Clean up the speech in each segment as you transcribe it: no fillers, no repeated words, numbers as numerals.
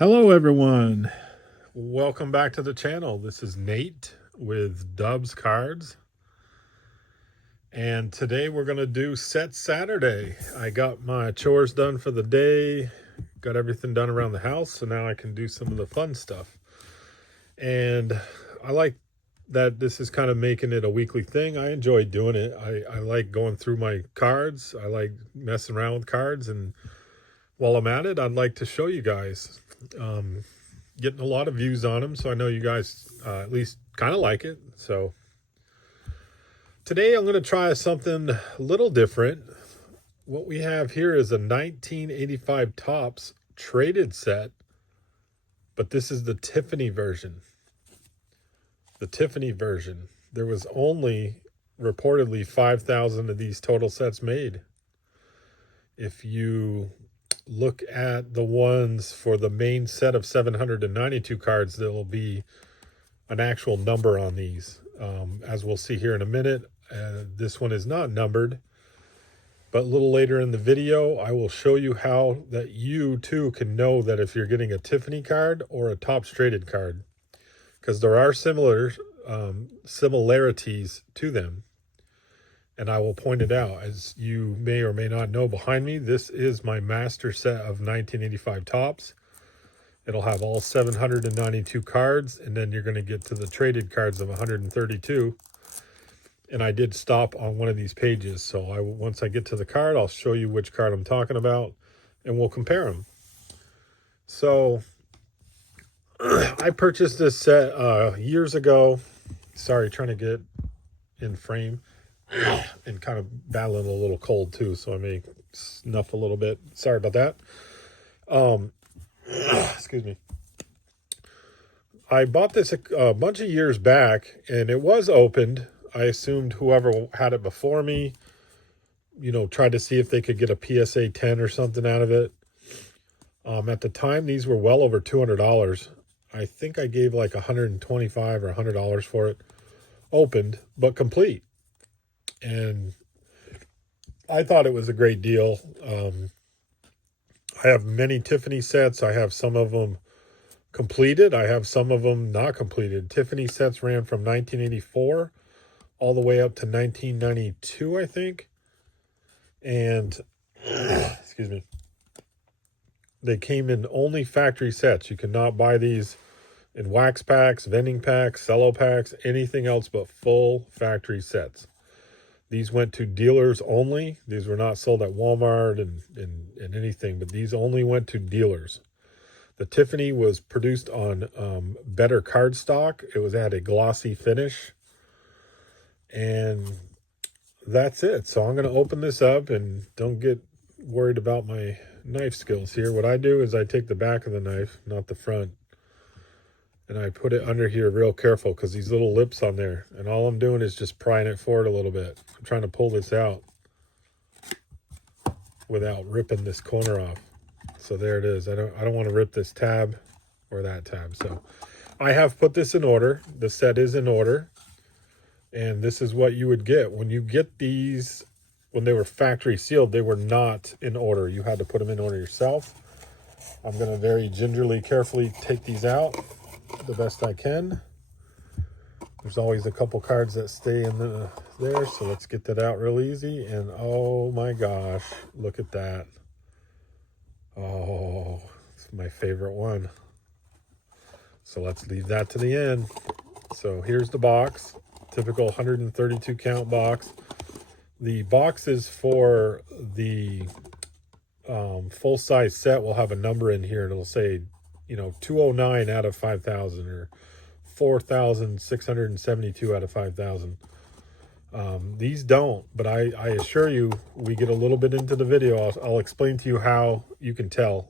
Hello everyone, welcome back to the channel. This is Nate with Dubs Cards, and today we're going to do Set Saturday. I got my chores done for the day, got everything done around the house, so now I can do some of the fun stuff. And I like that this is kind of making it a weekly thing. I enjoy doing it. I like going through my cards. I like messing around with cards, and while I'm at it, I'd like to show you guys. Getting a lot of views on them, so I know you guys at least kind of like it. So today I'm going to try something a little different. What we have here is a 1985 Topps traded set, but this is the Tiffany version. The Tiffany version. There was only reportedly 5,000 of these total sets made. If you look at the ones for the main set of 792 cards, there will be an actual number on these. As we'll see here in a minute, this one is not numbered, but a little later in the video, I will show you how that you too can know that if you're getting a Tiffany card or a Topps traded card, because there are similarities to them. And I will point it out. As you may or may not know, behind me, this is my master set of 1985 Topps. It'll have all 792 cards, and then you're going to get to the traded cards of 132. And I did stop on one of these pages, so once I get to the card, I'll show you which card I'm talking about, and we'll compare them. So I purchased this set years ago. Sorry, trying to get in frame. And kind of battling a little cold too, so I may snuff a little bit. Sorry about that. Excuse me. I bought this a bunch of years back, and it was opened. I assumed whoever had it before me, tried to see if they could get a PSA 10 or something out of it. At the time, these were well over $200. I think I gave like $125 or $100 for it. Opened, but complete. And I thought it was a great deal. I have many Tiffany sets. I have some of them completed. I have some of them not completed. Tiffany sets ran from 1984 all the way up to 1992, I think. And, excuse me, they came in only factory sets. You cannot buy these in wax packs, vending packs, cello packs, anything else but full factory sets. These went to dealers only. These were not sold at Walmart and anything, but these only went to dealers. The Tiffany was produced on better cardstock. It had a glossy finish. And that's it. So I'm going to open this up, and don't get worried about my knife skills here. What I do is I take the back of the knife, not the front, and I put it under here real careful because these little lips on there. And all I'm doing is just prying it forward a little bit. I'm trying to pull this out without ripping this corner off. So there it is. I don't want to rip this tab or that tab. So I have put this in order. The set is in order. And this is what you would get. When you get these, when they were factory sealed, they were not in order. You had to put them in order yourself. I'm going to very gingerly, carefully take these out the best I can. There's always a couple cards that stay in there, so let's get that out real easy. And oh my gosh, look at that. Oh, it's my favorite one. So let's leave that to the end. So here's the box, typical 132 count box. The boxes for the full-size set will have a number in here, and it'll say 209 out of 5,000 or 4,672 out of 5,000. These don't, but I assure you, we get a little bit into the video. I'll explain to you how you can tell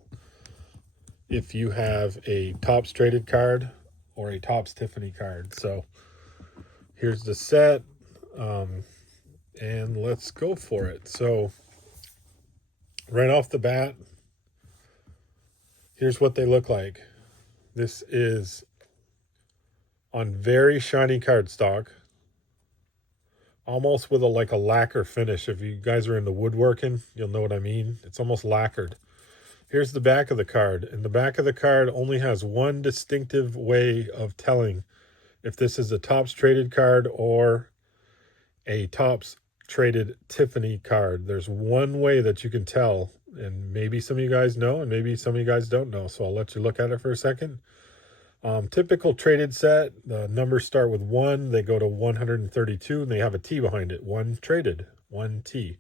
if you have a Topps traded card or a Topps Tiffany card. So here's the set, and let's go for it. So right off the bat, here's what they look like. This is on very shiny cardstock, almost with like a lacquer finish. If you guys are into woodworking, you'll know what I mean. It's almost lacquered. Here's the back of the card. And the back of the card only has one distinctive way of telling if this is a Topps traded card or a Topps traded Tiffany card. There's one way that you can tell, and maybe some of you guys know and maybe some of you guys don't know, so I'll let you look at it for a second. Typical traded set, the numbers start with 1, they go to 132, and they have a T behind it. 1 traded, 1 T.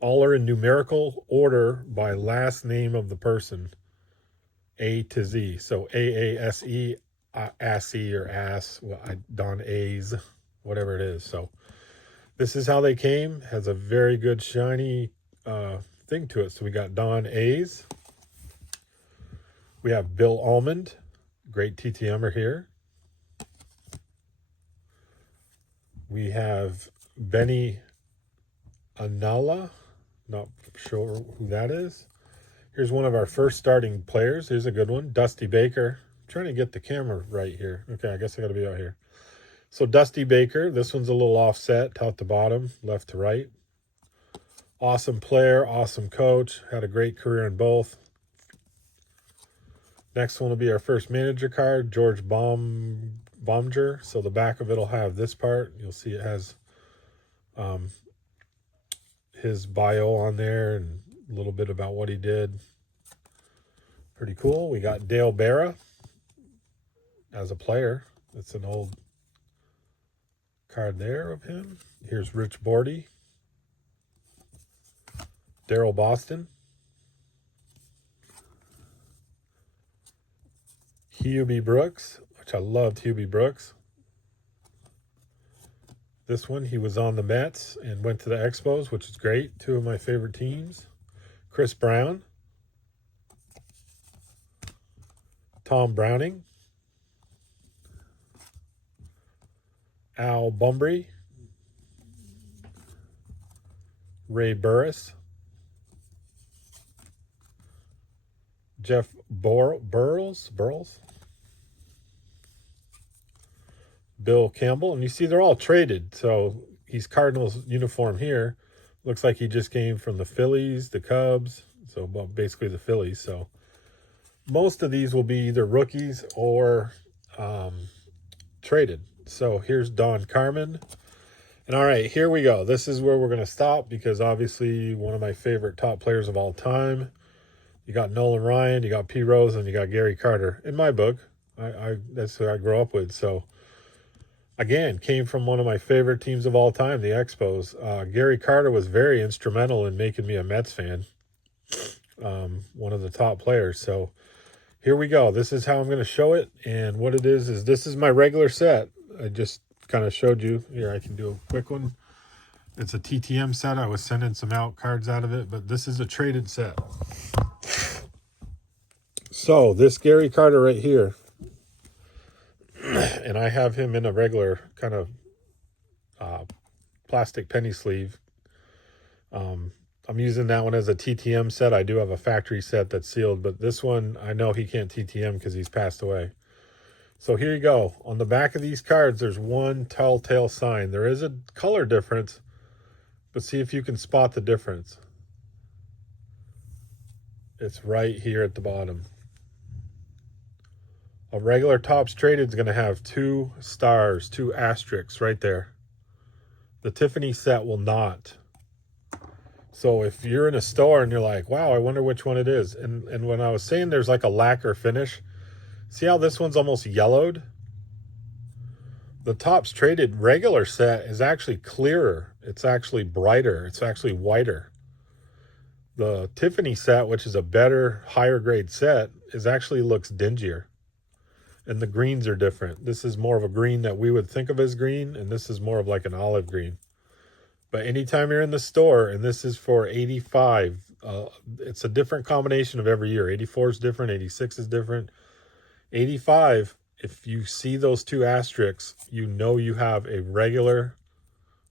All are in numerical order by last name of the person, A to Z. So AASE, ASE or AS, well, Don A's, whatever it is. So this is how they came. Has a very good shiny thing to it. So we got Don A's. We have Bill Almond. Great TTMer here. We have Benny Anala. Not sure who that is. Here's one of our first starting players. Here's a good one. Dusty Baker. I'm trying to get the camera right here. Okay, I guess I got to be out here. So Dusty Baker. This one's a little offset, top to bottom, left to right. Awesome player, awesome coach. Had a great career in both. Next one will be our first manager card, George Bomger. So the back of it will have this part. You'll see it has his bio on there and a little bit about what he did. Pretty cool. We got Dale Berra as a player. That's an old card there of him. Here's Rich Bordy. Daryl Boston. Hubie Brooks, which I loved Hubie Brooks. This one, he was on the Mets and went to the Expos, which is great. 2 of my favorite teams. Chris Brown. Tom Browning. Al Bumbry. Ray Burris. Jeff Burles. Bill Campbell. And you see they're all traded. So he's Cardinals uniform here. Looks like he just came from the Phillies, the Cubs. So basically the Phillies. So most of these will be either rookies or traded. So here's Don Carmen. And all right, here we go. This is where we're going to stop because obviously one of my favorite top players of all time. You got Nolan Ryan, you got P. Rose, and you got Gary Carter. In my book, that's who I grew up with. So again, came from one of my favorite teams of all time, the Expos. Gary Carter was very instrumental in making me a Mets fan. One of the top players. So here we go. This is how I'm going to show it. And what it is this is my regular set. I just kind of showed you. Here, I can do a quick one. It's a TTM set. I was sending some out cards out of it, but this is a traded set. So this Gary Carter right here, and I have him in a regular kind of plastic penny sleeve. I'm using that one as a TTM set. I do have a factory set that's sealed, but this one, I know he can't TTM because he's passed away. So here you go. On the back of these cards, there's one telltale sign. There is a color difference, but see if you can spot the difference. It's right here at the bottom. A regular Topps traded is going to have 2 stars, 2 asterisks right there. The Tiffany set will not. So if you're in a store and you're like, wow, I wonder which one it is. And when I was saying there's like a lacquer finish, see how this one's almost yellowed? The Topps traded regular set is actually clearer. It's actually brighter. It's actually whiter. The Tiffany set, which is a better, higher grade set, actually looks dingier. And the greens are different. This is more of a green that we would think of as green, and this is more of like an olive green. But anytime you're in the store, and this is for 85, it's a different combination of every year. 84 is different, 86 is different. 85, if you see those 2 asterisks, you know you have a regular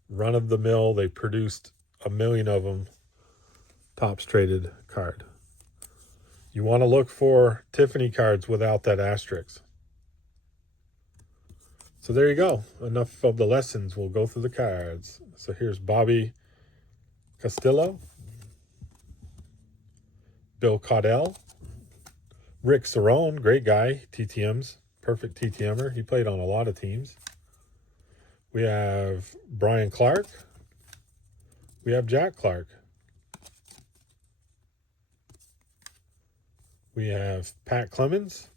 run-of-the-mill, they produced 1 million of them, Topps traded card. You want to look for Tiffany cards without that asterisk. So there you go. Enough of the lessons. We'll go through the cards. So here's Bobby Castillo, Bill Caudell. Rick Cerrone, great guy, TTMs, perfect TTMer. He played on a lot of teams. We have Brian Clark. We have Jack Clark. We have Pat Clemens.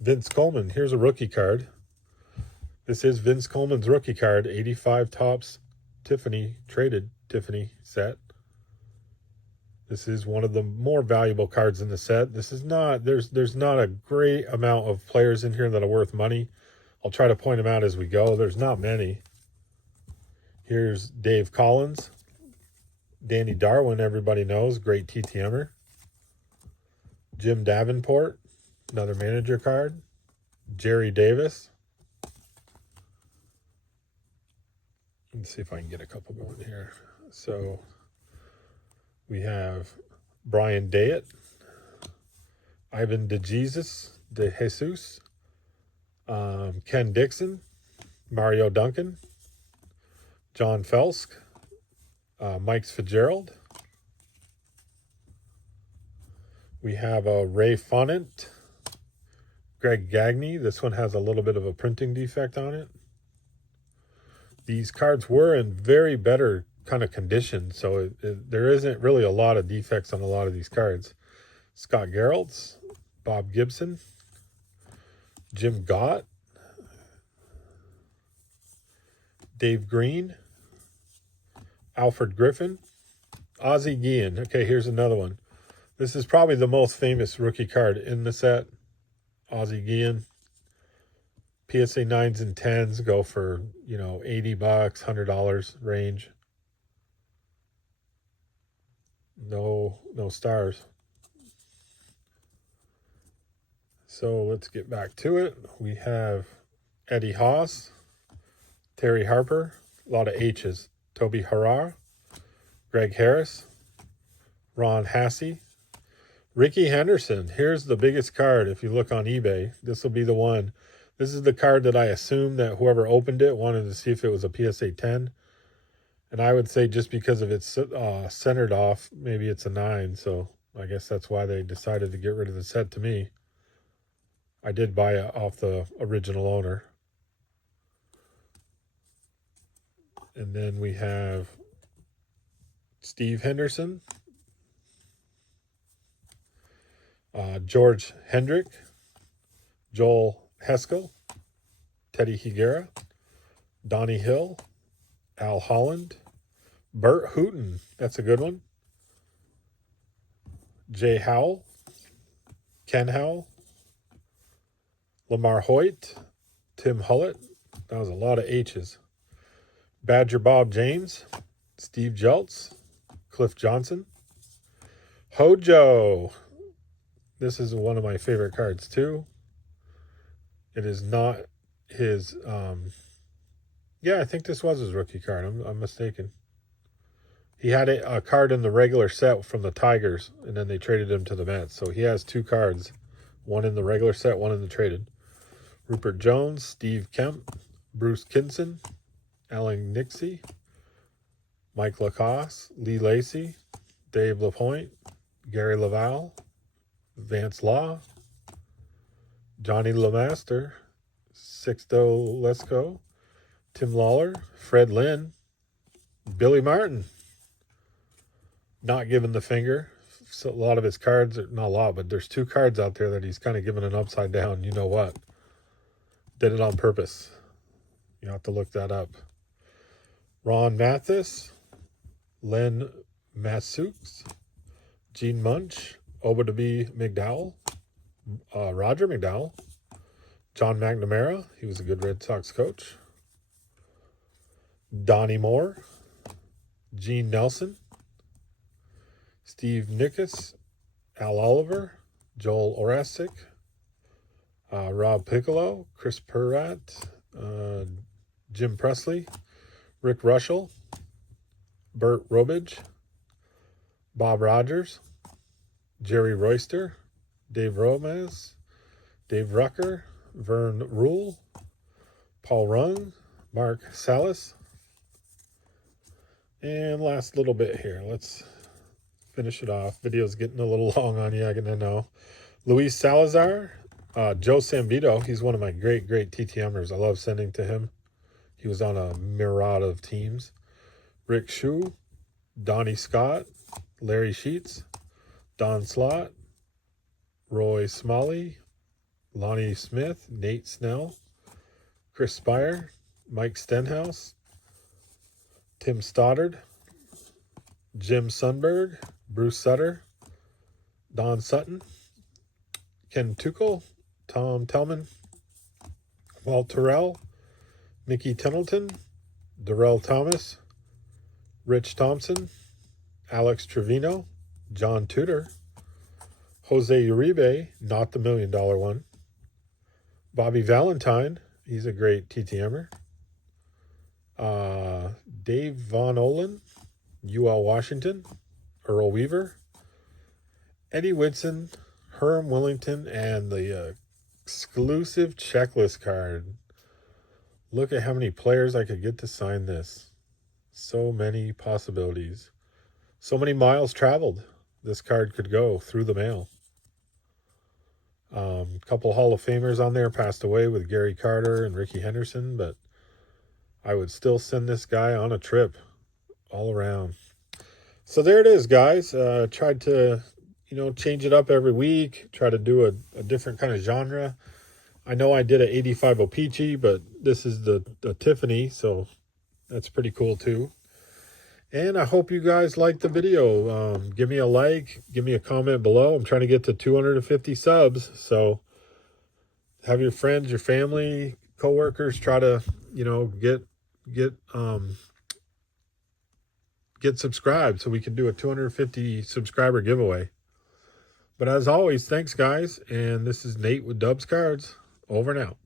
Vince Coleman. Here's a rookie card. This is Vince Coleman's rookie card, 85 Topps Tiffany, traded Tiffany set. This is one of the more valuable cards in the set. This is not, there's not a great amount of players in here that are worth money. I'll try to point them out as we go. There's not many. Here's Dave Collins. Danny Darwin, everybody knows, great TTMer. Jim Davenport, another manager card. Jerry Davis. Let's see if I can get a couple going here. So we have Brian Dayett, Ivan De Jesus, Ken Dixon, Mario Duncan, John Felsk, Mike Fitzgerald. We have a Ray Fonant, Greg Gagne. This one has a little bit of a printing defect on it. These cards were in very better kind of condition, so there isn't really a lot of defects on a lot of these cards. Scott Geraltz, Bob Gibson, Jim Gott, Dave Green, Alfred Griffin, Ozzie Guillen. Okay, here's another one. This is probably the most famous rookie card in the set. Ozzie Guillen. PSA 9s and 10s go for, $80, $100 range. No stars. So let's get back to it. We have Eddie Haas, Terry Harper, a lot of H's. Toby Harrar, Greg Harris, Ron Hassey, Ricky Henderson. Here's the biggest card if you look on eBay. This will be the one. This is the card that I assume that whoever opened it wanted to see if it was a PSA 10. And I would say just because of it's centered off, maybe it's a 9. So I guess that's why they decided to get rid of the set to me. I did buy it off the original owner. And then we have Steve Henderson, George Hendrick, Joel Heskell, Teddy Higuera, Donnie Hill, Al Holland, Bert Hooton, that's a good one, Jay Howell, Ken Howell, Lamar Hoyt, Tim Hullett, that was a lot of H's, Badger Bob James, Steve Jeltz, Cliff Johnson, Hojo. This is one of my favorite cards too. It is not his, yeah, I think this was his rookie card. I'm mistaken. He had a card in the regular set from the Tigers, and then they traded him to the Mets. So he has 2 cards, one in the regular set, one in the traded. Rupert Jones, Steve Kemp, Bruce Kinson, Alan Nixie, Mike Lacoste, Lee Lacy, Dave LaPointe, Gary Laval, Vance Law, Johnny LeMaster, Sixto Lesko, Tim Lawler, Fred Lynn, Billy Martin. Not giving the finger. So a lot of his cards, not a lot, but there's 2 cards out there that he's kind of giving an upside down. You know what? Did it on purpose. You have to look that up. Ron Mathis, Len Matsukes, Gene Munch, Obadiah McDowell, Roger McDowell, John McNamara, he was a good Red Sox coach, Donnie Moore, Gene Nelson, Steve Nickus, Al Oliver, Joel Orasik, Rob Piccolo, Chris Peratt, Jim Presley, Rick Russell, Bert Robidge, Bob Rogers, Jerry Royster, Dave Romez, Dave Rucker, Vern Rule, Paul Rung, Mark Salas. And last little bit here. Let's finish it off. Video's getting a little long on you, I know. Luis Salazar, Joe Sambito. He's one of my great TTMers. I love sending to him. He was on a myriad of teams. Rick Shue, Donnie Scott, Larry Sheets, Don Slott, Roy Smalley, Lonnie Smith, Nate Snell, Chris Spire, Mike Stenhouse, Tim Stoddard, Jim Sundberg, Bruce Sutter, Don Sutton, Ken Tuchel, Tom Tellman, Walt Terrell, Mickey Tennelton, Darrell Thomas, Rich Thompson, Alex Trevino, John Tudor, Jose Uribe, not the $1 million one, Bobby Valentine, he's a great TTMer, Dave Von Olin, UL Washington, Earl Weaver, Eddie Whitson, Herm Willington, and the exclusive checklist card. Look at how many players I could get to sign this. So many possibilities. So many miles traveled this card could go through the mail. A couple Hall of Famers on there passed away with Gary Carter and Ricky Henderson, but I would still send this guy on a trip all around. So there it is, guys. Tried to, change it up every week, try to do a different kind of genre. I know I did an 85 O-Pee-Chee, but this is the Tiffany, so that's pretty cool too. And I hope you guys liked the video. Give me a like, give me a comment below. I'm trying to get to 250 subs, so have your friends, your family, coworkers try to, get subscribed so we can do a 250 subscriber giveaway. But as always, thanks guys, and this is Nate with Dubs Cards. Over and out.